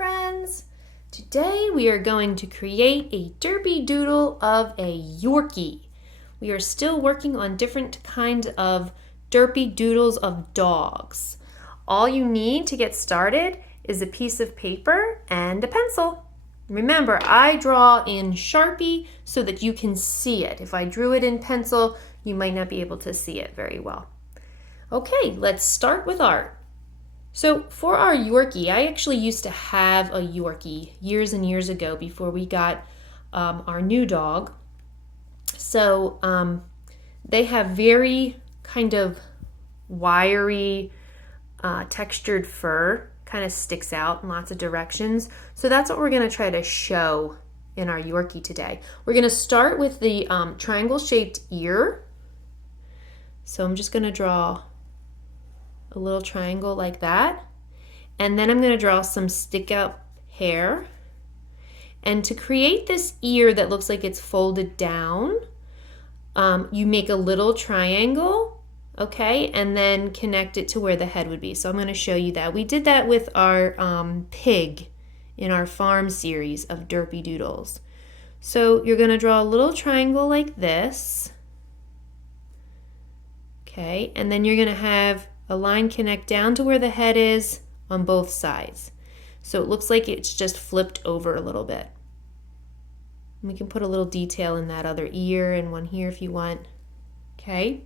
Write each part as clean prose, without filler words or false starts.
friends! Today we are going to create a Derpy Doodle of a Yorkie. We are still working on different kinds of Derpy Doodles of dogs. All you need to get started is a piece of paper and a pencil. Remember, I draw in Sharpie so that you can see it. If I drew it in pencil, you might not be able to see it very well. Okay, let's start with art. So for our Yorkie, I actually used to have a Yorkie years and years ago before we got our new dog. So they have very kind of wiry, textured fur, kind of sticks out in lots of directions. So that's what we're going to try to show in our Yorkie today. We're going to start with the triangle-shaped ear. So I'm just going to draw a little triangle like that, and then I'm going to draw some stick out hair. And to create this ear that looks like it's folded down, you make a little triangle, okay, and then connect it to where the head would be. So I'm going to show you that. We did that with our pig in our farm series of Derpy Doodles. So you're going to draw a little triangle like this, okay, and then you're going to have a line connect down to where the head is on both sides. So it looks like it's just flipped over a little bit. We can put a little detail in that other ear and one here if you want. Okay.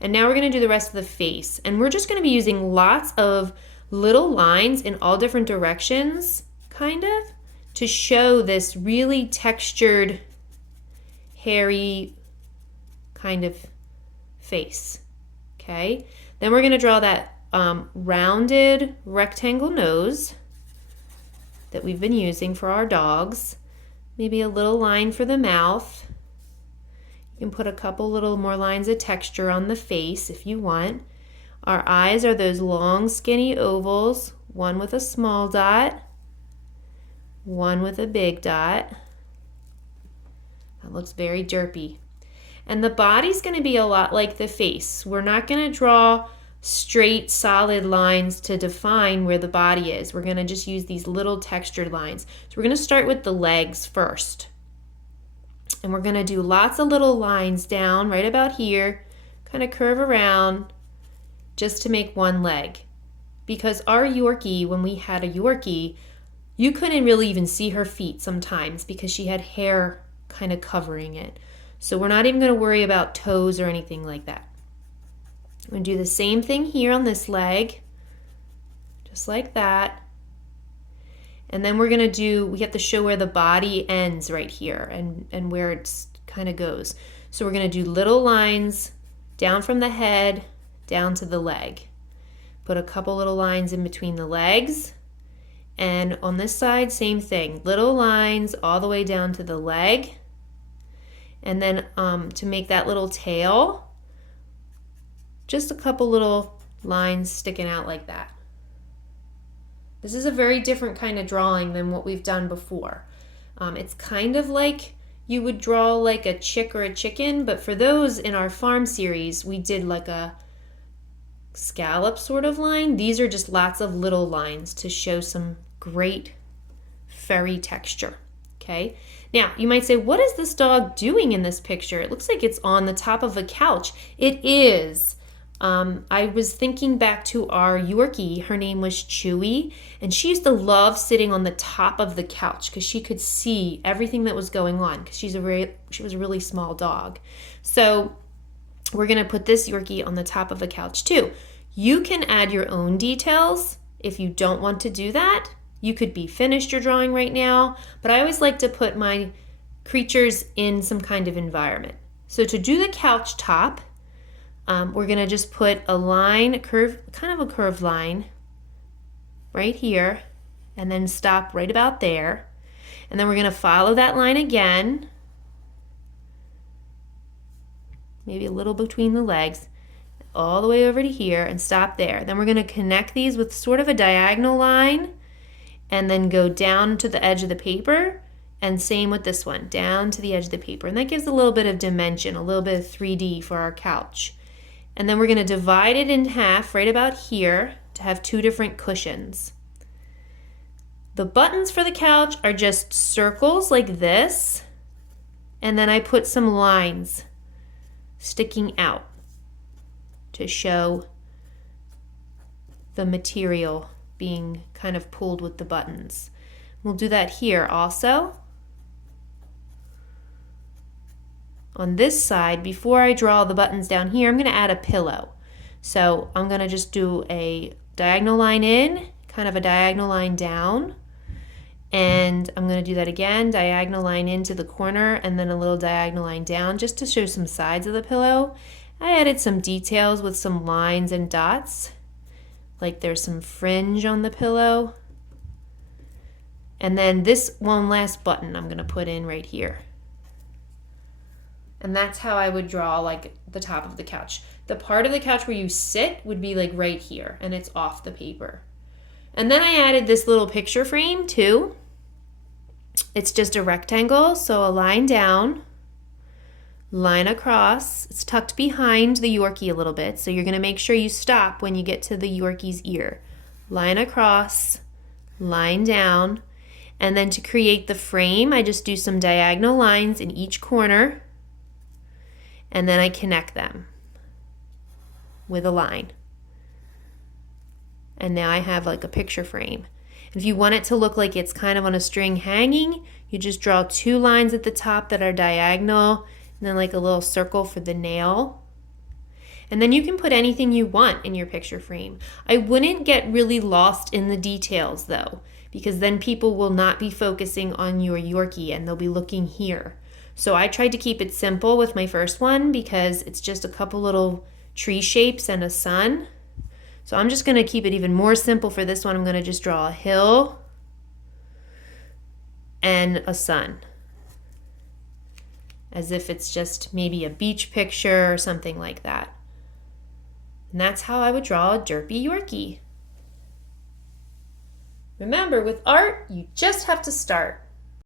And now we're going to do the rest of the face. And we're just going to be using lots of little lines in all different directions, kind of, to show this really textured, hairy kind of face. Okay. Then we're going to draw that rounded rectangle nose that we've been using for our dogs. Maybe a little line for the mouth. You can put a couple little more lines of texture on the face if you want. Our eyes are those long skinny ovals, one with a small dot, one with a big dot. That looks very derpy. And the body's going to be a lot like the face. We're not going to draw straight, solid lines to define where the body is. We're going to just use these little textured lines. So we're going to start with the legs first. And we're going to do lots of little lines down right about here, kind of curve around just to make one leg. Because our Yorkie, when we had a Yorkie, you couldn't really even see her feet sometimes because she had hair kind of covering it. So we're not even going to worry about toes or anything like that. I'm going to do the same thing here on this leg, just like that. And then we're going to do, we have to show where the body ends right here and where it kind of goes. So we're going to do little lines down from the head, down to the leg. Put a couple little lines in between the legs. And on this side, same thing. Little lines all the way down to the leg. And then to make that little tail, just a couple little lines sticking out like that. This is a very different kind of drawing than what we've done before. It's kind of like you would draw like a chick or a chicken, but for those in our farm series, we did like a scallop sort of line. These are just lots of little lines to show some great furry texture. Okay. Now, you might say, what is this dog doing in this picture? It looks like it's on the top of a couch. It is. I was thinking back to our Yorkie. Her name was Chewy, and she used to love sitting on the top of the couch because she could see everything that was going on because she was a really small dog. So we're going to put this Yorkie on the top of a couch too. You can add your own details if you don't want to do that. You could be finished your drawing right now, but I always like to put my creatures in some kind of environment. So to do the couch top, we're going to just put a line, kind of a curved line right here, and then stop right about there. And then we're going to follow that line again, maybe a little between the legs, all the way over to here and stop there. Then we're going to connect these with sort of a diagonal line, and then go down to the edge of the paper, and same with this one, down to the edge of the paper. And that gives a little bit of dimension, a little bit of 3D for our couch. And then we're going to divide it in half right about here to have two different cushions. The buttons for the couch are just circles like this, and then I put some lines sticking out to show the material being kind of pulled with the buttons. We'll do that here also. On this side, before I draw the buttons down here, I'm going to add a pillow. So I'm going to just do a diagonal line in, kind of a diagonal line down, and I'm going to do that again, diagonal line into the corner, and then a little diagonal line down just to show some sides of the pillow. I added some details with some lines and dots, like there's some fringe on the pillow. And then this one last button I'm going to put in right here. And that's how I would draw like the top of the couch. The part of the couch where you sit would be like right here, and it's off the paper. And then I added this little picture frame too. It's just a rectangle, so a line down, line across. It's tucked behind the Yorkie a little bit, so you're going to make sure you stop when you get to the Yorkie's ear. Line across, line down, and then to create the frame, I just do some diagonal lines in each corner, and then I connect them with a line. And now I have like a picture frame. If you want it to look like it's kind of on a string hanging, you just draw 2 lines at the top that are diagonal, and then like a little circle for the nail. And then you can put anything you want in your picture frame. I wouldn't get really lost in the details though, because then people will not be focusing on your Yorkie and they'll be looking here. So I tried to keep it simple with my first one because it's just a couple little tree shapes and a sun. So I'm just going to keep it even more simple for this one. I'm going to just draw a hill and a sun, as if it's just maybe a beach picture or something like that. And that's how I would draw a Derpy Yorkie. Remember, with art, you just have to start.